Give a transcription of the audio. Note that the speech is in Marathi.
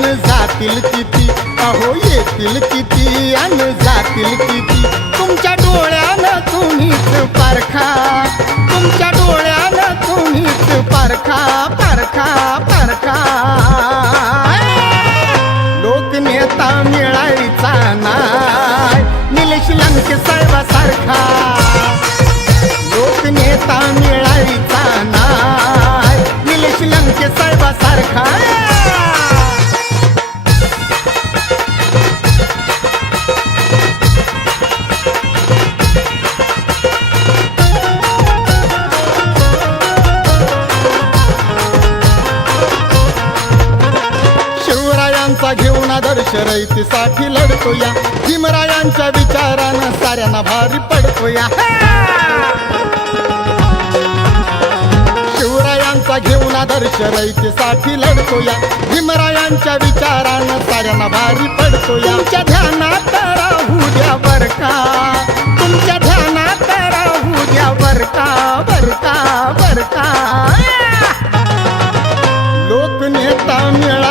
जातील किती? अहो येतील किती? आणि जातील किती? तुमच्या डोळ्यानं तुम्हीच पारखा. तुमच्या डोळ्यानं तुम्हीच पारखा पारखा पारखा. लोकनेता मिळायचा नाय निलेश लंके साहेबासारखा. लोकनेता मिळायचा नाय निलेश लंके साहेबासारखा. शरयतीसाठी आदर्श रयतीसाठी लढतोया. भीमरायांच्या विचारानं साऱ्यांना भारी पडतोया. शिवरायांचा घेऊन आदर्श रयतीसाठी लढतोया. भीमरायांच्या विचारानं साऱ्यांना भारी पडतोया. तुमच्या ध्यानात राहू द्या बर का? तुमच्या ध्यानात राहू द्या बर का? बर का? बर का? लोकनेता मिळायचा